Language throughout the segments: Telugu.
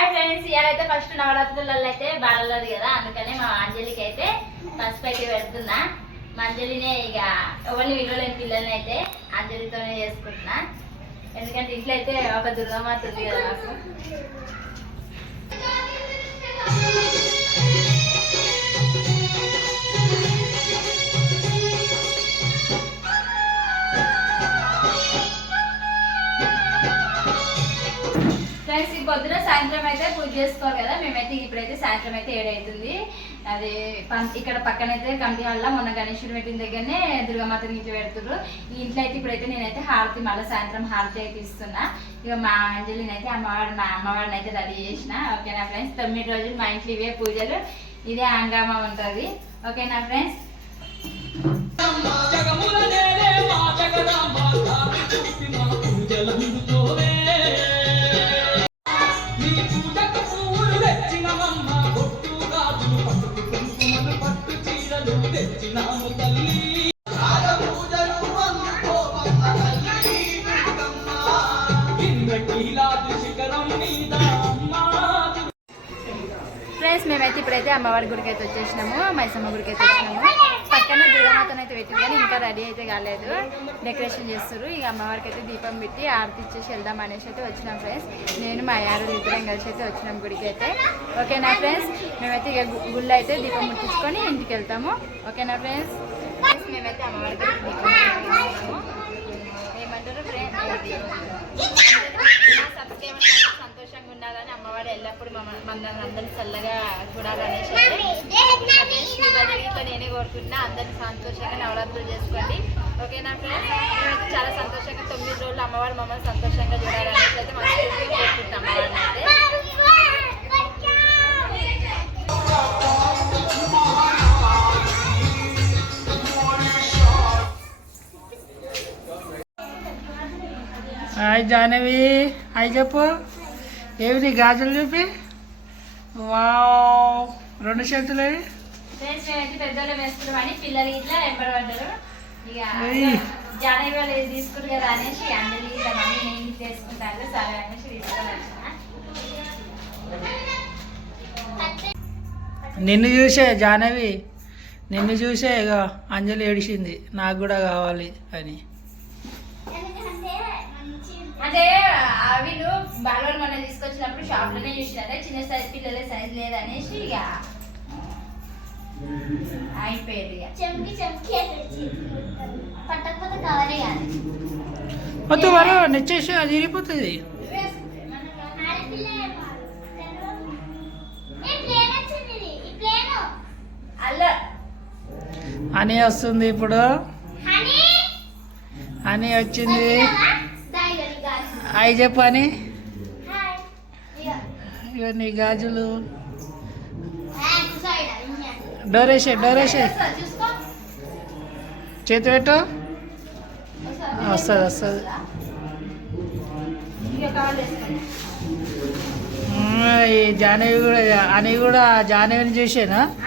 హాయ్ ఫ్రెండ్స్ ఇవాళైతే ఫస్ట్ నవరాత్రులలో అయితే బాలలేదు కదా అందుకనే మా అంజలికి అయితే పసుపు అయితే పెడుతున్నా. మా అంజలినే ఇక ఎవరిని విలువలేని పిల్లల్ని అయితే అంజలితోనే చేసుకుంటున్నా. ఎందుకంటే ఇంట్లో అయితే ఒక దుర్గమాత ఉంది కదా నాకు అనేసి పొద్దున సాయంత్రం అయితే పూజ చేసుకోవాలి కదా మేమైతే ఇప్పుడైతే సాయంత్రం అయితే ఏడవుతుంది అది పం- ఇక్కడ పక్కన అయితే కమిటీ వల్ల మొన్న గణేశుడు పెట్టిన దగ్గరనే దుర్గామాత నుంచి పెడుతున్నారు ఈ ఇంట్లో అయితే ఇప్పుడైతే నేనైతే హారతి మళ్ళీ సాయంత్రం హారతి అయితే ఇస్తున్నా. ఇక మా అంజలిని అయితే అమ్మవాడు మా అమ్మవాడిని అయితే రెడీ చేసిన. ఓకేనా ఫ్రెండ్స్? తొమ్మిది రోజులు మా ఇంట్లో ఇవే పూజలు. ఇదే హంగామా ఉంటుంది. ఓకేనా ఫ్రెండ్స్? అయితే ఇప్పుడైతే అమ్మవారి గుడికి అయితే వచ్చేసినాము మైసమ్మ గుడికి అయితే వచ్చినాము. పక్కన దుర్గమాతను అయితే పెట్టింది కానీ ఇంకా రెడీ అయితే కాలేదు. డెకరేషన్ చేస్తారు ఇక అమ్మవారికి అయితే దీపం పెట్టి ఆరతి ఇచ్చేసి వెళ్దాం అనేసి అయితే వచ్చినాం ఫ్రెండ్స్. నేను మా యారు ఇద్దరం కలిసి అయితే వచ్చినాం గుడికి అయితే ఓకేనా ఫ్రెండ్స్? మేమైతే ఇక గుళ్ళు అయితే దీపం ముట్టించుకొని ఇంటికి వెళ్తాము. ఓకేనా ఫ్రెండ్స్? ఫ్రెండ్స్ మేమైతే అమ్మవారికి అయితే దీపం ముట్టించుకున్నాము ఏమంటారు ఫ్రెండ్స్ మా సబ్స్క్రైబర్స్ అందరూ సంతోషంగా ఉండాలని అమ్మవారు ఎల్లప్పుడూ మమ్మ- మమ్మల్ని అందరినీ చల్లగా చూడాలనేసి ఇట్లా నేనే సంతోషంగా నవరాత్రులు చేసుకోండి. ఓకేనా ఫ్రెండ్స్ మేమైతే చాలా సంతోషంగా తొమ్మిది రోజులు అమ్మవారు మమ్మల్ని సంతోషంగా చూడాలని అయితే మనస్ఫూర్తిగా కోరుకుంటున్నాం అమ్మవారిని అయితే. హాయ్ జానవి హాయ్ చెప్పు. ఏవి నీ గాజులు చూపి? వావ్ రెండు చేతులు పెద్దోళ్ళు వేసుకున్నామని పిల్లలు ఇట్లా ఇక వాళ్ళు తీసుకురు కదా అనేసి అందరి ఇట్లా మమ్మీ నేను ఇది చేసుకుంటాను సరే అనేసి తీసుకొని వచ్చిన నిన్ను చూసే జానవి నిన్ను చూసే ఇక అంజలి ఏడిసింది నాకు కూడా కావాలి అని. అంటే వీళ్ళు బాలవాళ్ళు మొన్న తీసుకొచ్చినప్పుడు షాప్లోనే చూసినట్టే చిన్న సైజ్ పిల్లల సైజ్ లేదనేసి ఇక అయిపోయేది ఇక. చెంకి చెంకి ఎక్కడికి పట్టకపోతే కవరే కాదు వద్దు వర నెచ్చేసి అది అల్ల. అని వస్తుంది ఇప్పుడు. హనీ? అని వచ్చింది. అయి చెప్పు అని హాయ్. ఇగో. ఇక నీ గాజులు. డోరేసే డోరేసే చేతి పెట్టు. వస్తుంది వస్తుంది. ఈ జానవి కూడా అని కూడా జానవిని చూసేనా?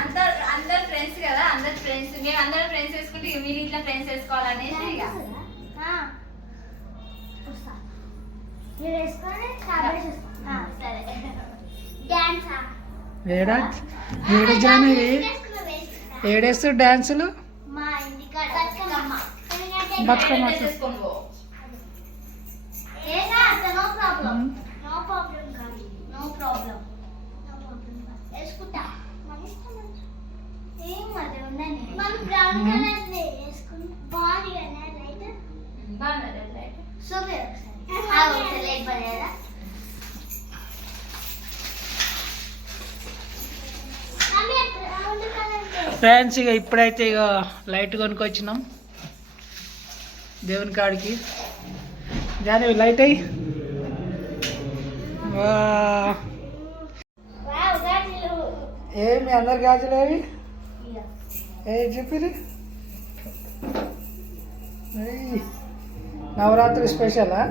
ఏడా? ఏడ జానవి. ఏడేస్తూ ఇంటికాడ బతుకమ్మ. ఏగా నో ప్రాబ్లం నో ప్రాబ్లం కాదు నో ప్రాబ్లం నో ప్రాబ్లం వేసుకుంటా మన ఇష్టం అండి. ఏం అది ఉండని మనం బ్రౌన్ మ్మ్. కలర్ వేసుకుంటా బాగుంది కదా లైట్ బాగున్నది అట్లా అయితే. సూపర్ ఒకసారి ఆ, ఒకసారి లైట్ పడేదా మమ్మీ బ్రౌన్ కలర్ ఫ్రెండ్స్ ఇక ఇప్పుడైతే ఇక లైట్ కొనుక్కొచ్చినాం. దేవుని కాడికి. జానవి లైట్ అయ్యి. వా. వావ్ గాజులు ఏ మీ అందరి గాజులు ఏవి? ఏ చెప్పిరి నవరాత్రి స్పెషలా?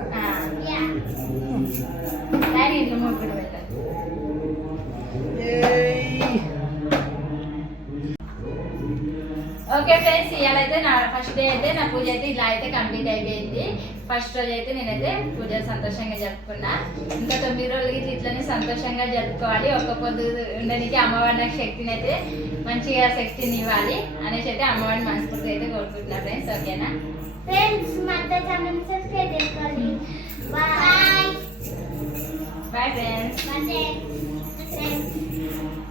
ఓకే ఫ్రెండ్స్ ఇవాళ అయితే నా ఫస్ట్ డే అయితే నా పూజ అయితే ఇలా అయితే కంప్లీట్ అయిపోయింది. ఫస్ట్ రోజు అయితే నేనైతే పూజ సంతోషంగా జరుపుకున్నా. ఇంకా తొమ్మిది రోజులకి ఇట్లా ఇట్లనే సంతోషంగా జరుపుకోవాలి. ఒక్క పొద్దు ఉండడానికి అమ్మవారి నాకు శక్తిని అయితే మంచిగా శక్తిని ఇవ్వాలి అనేసి అయితే అమ్మవారిని మనస్ఫూర్తిగా అయితే కోరుకుంటున్నా ఫ్రెండ్స్ ఓకేనా ఫ్రెండ్స్ బాయ్ ఫ్రెండ్స్